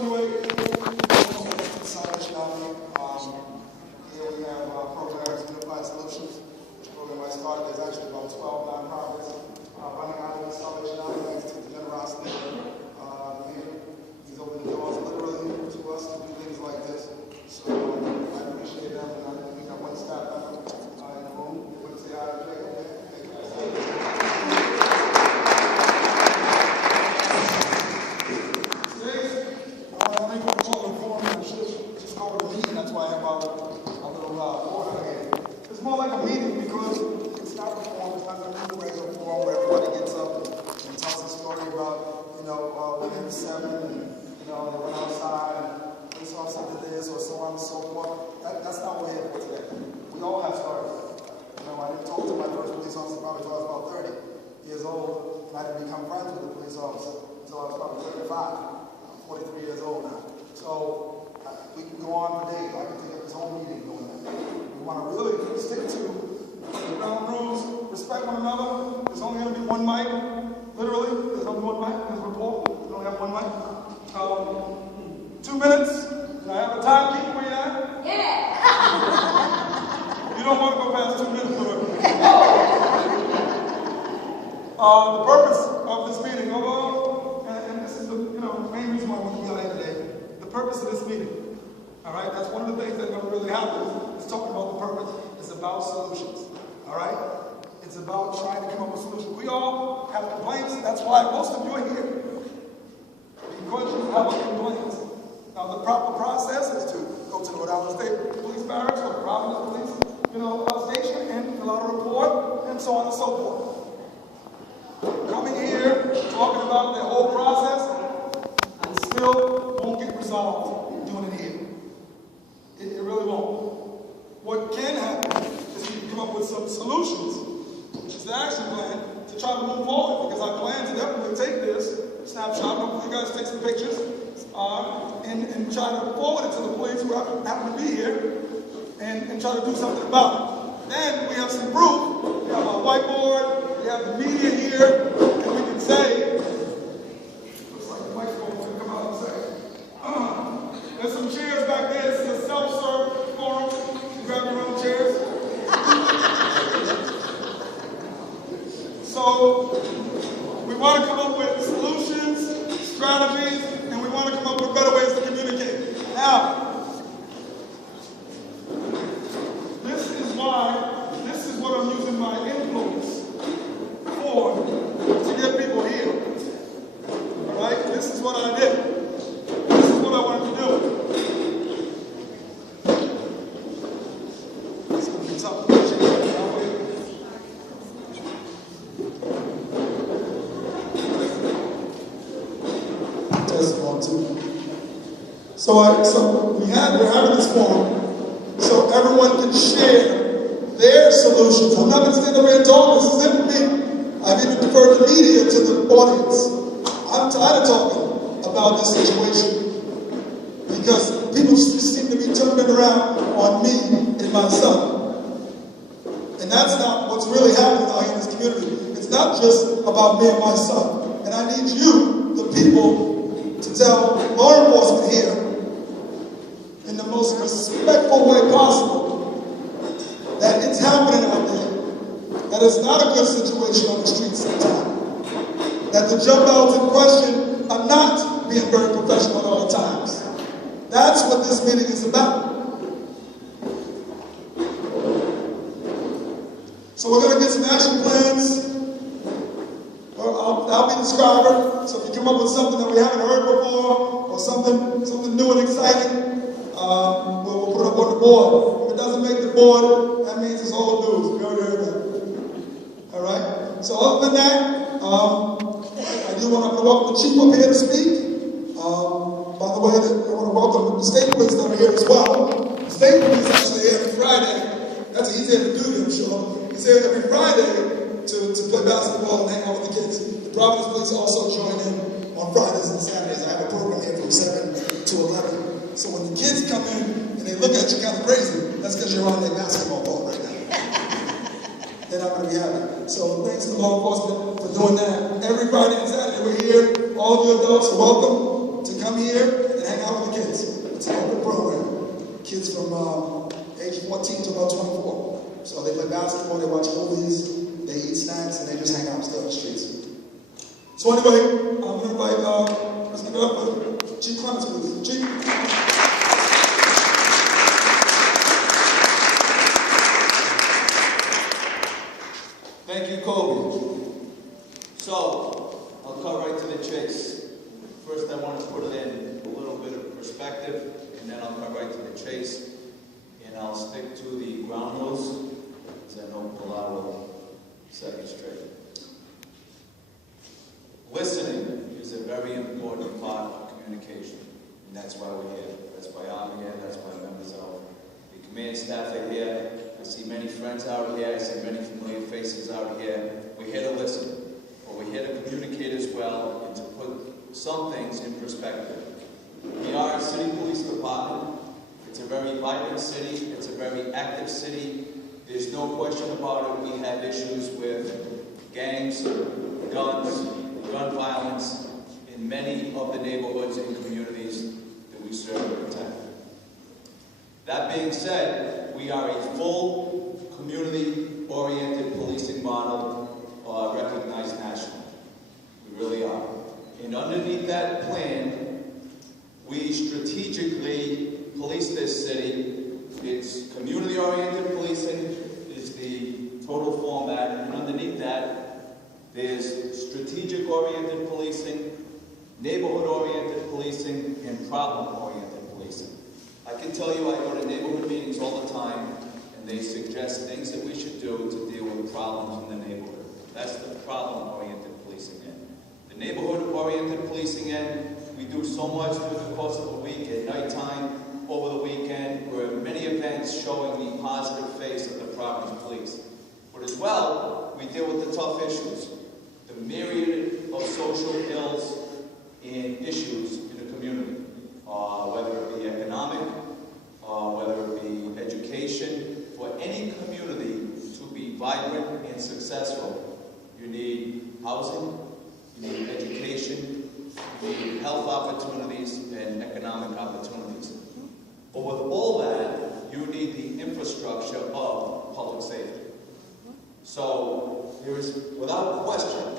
anyway, here we have programs, Unified Solutions, which program I started. There's actually about 12 nonprofits running out of the Salvation Army, thanks to the generosity of the leader. He's opened the doors literally to us to do things like this. So I appreciate them, and I think I one staff member in the room. You want to say hi to Jacob? Thank you. That's why I have our little order here. It's more like a meeting because it's not a forum, it's not a regular forum where everybody gets up and tells a story about, when they were 7 and, they went outside and police officer did this or so on and so forth. That's not what we're here for today. We all have stories. I didn't talk to my first police officer probably until I was about 30 years old, and I didn't become friends with a police officer until I was probably 35. I'm 43 years old now. So we can go on for days. I can take up this whole meeting doing that. We want to really stick to the ground rules, respect one another. There's only going to be one mic. Literally, there's only one mic in this report. We only have one mic. 2 minutes. Can I have a timekeeper where you at? Yeah. You don't want to go past 2 minutes, whatever. The purpose of this meeting, and this is the main reason why we're here today. The purpose of this meeting. All right, that's one of the things that never really happens. It's talking about the purpose. It's about solutions. All right, it's about trying to come up with solutions. We all have complaints. That's why most of you are here, because you have a complaint. Now, the proper process is to go to the Rhode Island State Police Barracks or the Providence Police, station and fill out a report and so on and so forth. Coming here, talking about the whole process, and still won't get resolved doing it here. It really won't. What can happen is we can come up with some solutions, which is the action plan, to try to move forward, because I plan to definitely take this snapshot, hopefully you guys take some pictures, and try to forward it to the police who happen to be here, and try to do something about it. Then we have some proof. We have a whiteboard, we have the media here, and we can say, looks like the microphone's going to come out and say, there's some chairs back there. This is a self-serve forum. You grab your own chairs. So we want to come up with solutions, strategies, and we want to come up with better ways to communicate. Now, this is what I'm using my influence for, to get people here. All right? This is what I did. This is what I wanted to do. It's going to be tough. Test 1, 2. So we're having this forum so everyone can share their solutions. I'm not going to stand up here and talk. This is it for me. I've even deferred the media to the audience. I'm tired of talking about this situation because people just seem to be turning around on me and my son. And that's not what's really happening out here in this community. It's not just about me and my son. And I need you, the people, to tell law enforcement here in the most respectful way possible that it's happening out there, that it's not a good situation on the streets sometimes, that the jump outs in question are not being very professional at all times. That's what this meeting is about. So we're going to get some action plans. I'll be the scriber, so if you come up with something that we haven't heard before, or something new and exciting, we'll put it up on the board. If it doesn't make the board, that means it's old news. We already heard that. All right? So other than that, I do want to welcome the chief up here to speak. By the way, I want to welcome the state police that are here as well. The state police actually every Friday. He's here to do this, I'm sure. He's here every Friday to play basketball and hang out with the kids. The Providence police also join in on Fridays and Saturdays. I have a program here from 7 to 11. So when the kids come in and they look at you kind of crazy, that's because you're on their basketball ball right now. They're not going to be happy. So thanks to law enforcement for doing that. Every Friday and Saturday we're here. All of you adults are welcome to come here and hang kids from age 14 to about 24. So they play basketball, they watch movies, they eat snacks, and they just hang out and stay on the streets. So anyway, I'm going to invite, let's give it up for Chief Clements, please. Chief. Thank you, Kobe. So, I'll cut right to the chase. First, I want to put it in a little bit of perspective, and then I'll cut right to the chase. And I'll stick to the ground rules, because I know Pilar will set me straight. Listening is a very important part of communication, and that's why we're here. That's why I'm here, that's why members are. The command staff are here. I see many friends out here, I see many familiar faces out here. We're here to listen, but we're here to communicate as well and to put some things in perspective. We are a city police department. It's a very vibrant city, it's a very active city. There's no question about it. We have issues with gangs, guns, gun violence in many of the neighborhoods and communities that we serve and protect. That being said, we are a full community-oriented policing model recognized nationally. We really are. And underneath that plan, we strategically police this city. It's community-oriented policing is the total format, and underneath that, there's strategic-oriented policing, neighborhood-oriented policing, and problem-oriented policing. I can tell you I go to neighborhood meetings all the time, and they suggest things that we should do to deal with problems in the neighborhood. That's the problem-oriented policing end. The neighborhood-oriented policing end, we do so much through the course of the week, at nighttime, over the weekend. There are many events showing the positive face of the Providence Police. But as well, we deal with the tough issues, the myriad of social ills and issues in the community, whether it be economic, whether it be education. For any community to be vibrant and successful, you need housing, you need education, you need health opportunities, and economic opportunities. But with all that, you need the infrastructure of public safety. So there is, without question,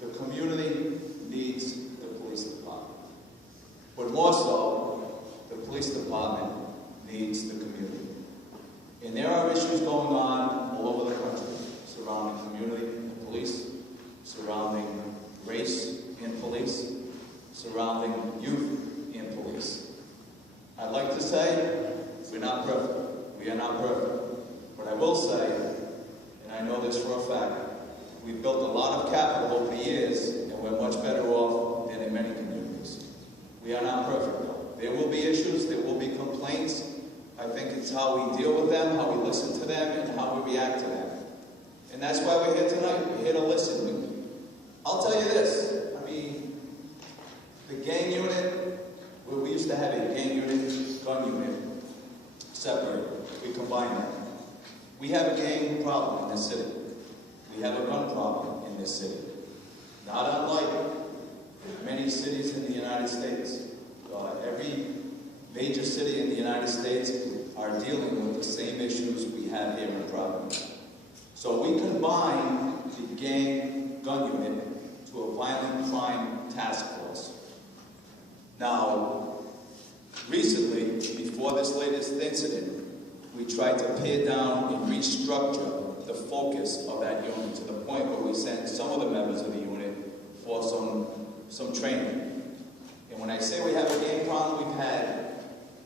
the community needs the police department. But more so, the police department needs the community. And there are issues going on all over the country surrounding community and police, surrounding race and police, surrounding youth and police. I'd like to say we're not perfect. We are not perfect. But I will say, and I know this for a fact, we've built a lot of capital over the years, and we're much better off than in many communities. We are not perfect, though. There will be issues, there will be complaints. I think it's how we deal with them, how we listen to them, and how we react to them. And that's why we're here tonight. We're here to listen. I'll tell you this. I mean, the gang unit, where we used to have a gang unit, gun unit, separated. We combined them. We have a gang problem in this city. We have a gun problem in this city. Not unlike many cities in the United States. Every major city in the United States are dealing with the same issues we have here in Providence. So we combine the gang gun unit to a violent crime task force. Now, recently, before this latest incident, we tried to pare down and restructure the focus of that unit to the point where we sent some of the members of the unit for some training. And when I say we have a gang problem, we've had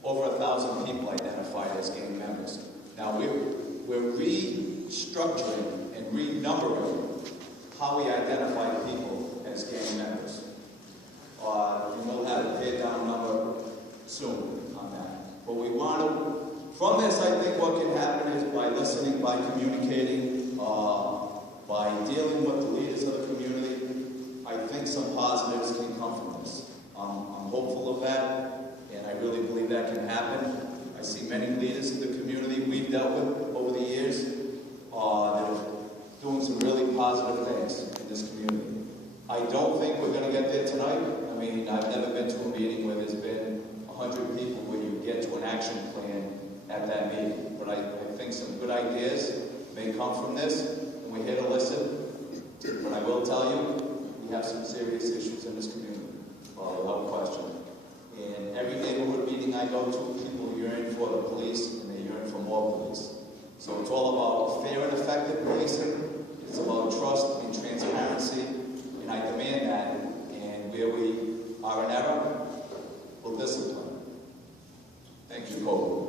over 1,000 people identified as gang members. Now we're restructuring and renumbering how we identify people as gang members. And we'll have a pare down number soon on that. But we want to, from this, I think what can happen is by listening, by communicating, by dealing with the leaders of the community, I think some positives can come from this. I'm hopeful of that, and I really believe that can happen. I see many leaders in the community we've dealt with over the years that are doing some really positive things in this community. I don't think we're going to get there tonight. I mean, I've never been to a meeting where there's been 100 people where you get to an action plan at that meeting. But I think some good ideas may come from this, and we're here to listen. But I will tell you, we have some serious issues in this community, without question. And every neighborhood meeting I go to, people yearn for the police, and they yearn for more police. So it's all about fair and effective policing. It's about trust and transparency, and I demand that. And where we are in error, we'll discipline. Thank you, Cole.